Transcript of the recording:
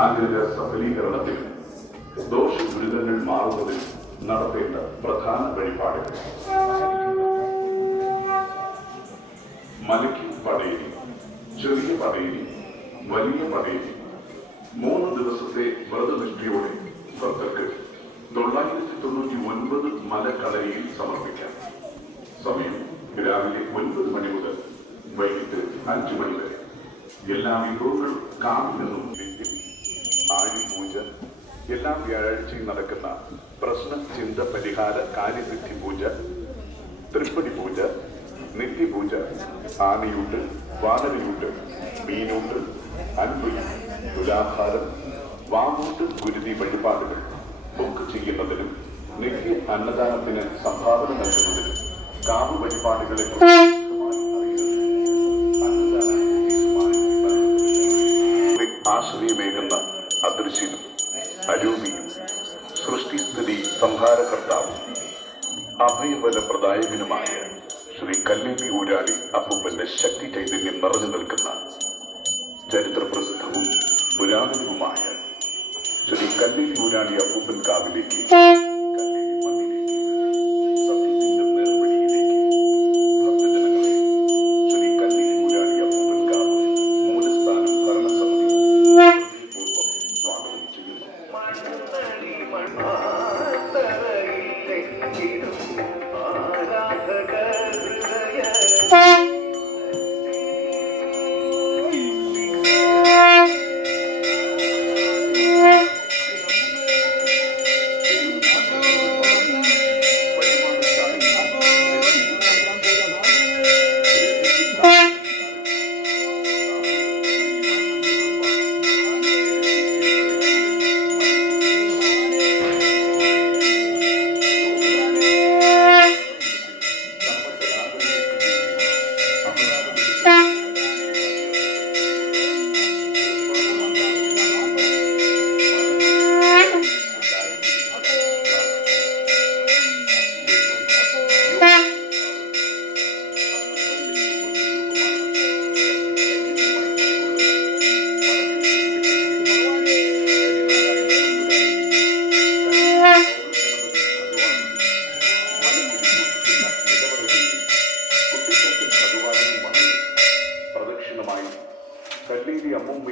ആഗ്രഹ സഫലീകരണത്തിനും ദോഷ ദുരിതങ്ങൾ മാറുന്നതിൽ നടത്തേണ്ട പ്രധാന വഴിപാടുകൾ മലയ്ക്ക് പടയേരി ചെറിയ പടയേരി വലിയ പടയേരി മൂന്ന് ദിവസത്തെ വ്രതനിഷ്ഠയോടെ ഭക്തർക്ക് തൊള്ളായിരത്തി തൊണ്ണൂറ്റി ഒൻപത് മലക്കളരിയിൽ സമർപ്പിക്കാം. സമയം രാവിലെ ഒൻപത് മണി മുതൽ വൈകിട്ട് അഞ്ചു മണി വരെ. എല്ലാ വിഭവങ്ങളും കാമിൽ നിന്നും ആഴിപൂജ എല്ലാ വ്യാഴാഴ്ചയും നടക്കുന്ന പ്രശ്ന ചിന്ത പരിഹാര കാര്യസിദ്ധി പൂജ തൃപ്പടി പൂജ നിത്യപൂജ ആനയൂട്ട് വാനരയൂട്ട് മീനൂട്ട് അൻപുലി തുലാഭാരം വാമൂട്ട് ഗുരുതി വഴിപാടുകൾ ബുക്ക് ചെയ്യുന്നതിനും നിത്യ അന്നദാനത്തിന് സംഭാവന നൽകുന്നതിനും ആശ്രയമേകുന്ന അദൃശ്യനും അരൂപിയും സൃഷ്ടിസ്ഥിതി സംഹാരകർത്താവും അഭയബല പ്രദായകനുമായ ശ്രീ കല്ലേലി ഊരാളി അപ്പൂപ്പന്റെ ശക്തി ചൈതന്യം നിറഞ്ഞു നിൽക്കുന്ന ചരിത്ര പ്രസിദ്ധവും പുരാതനവുമായ ശ്രീ കല്ലേലി ഊരാളി അപ്പൂപ്പൻ കാവിലേക്ക് the Lydia Mumbi.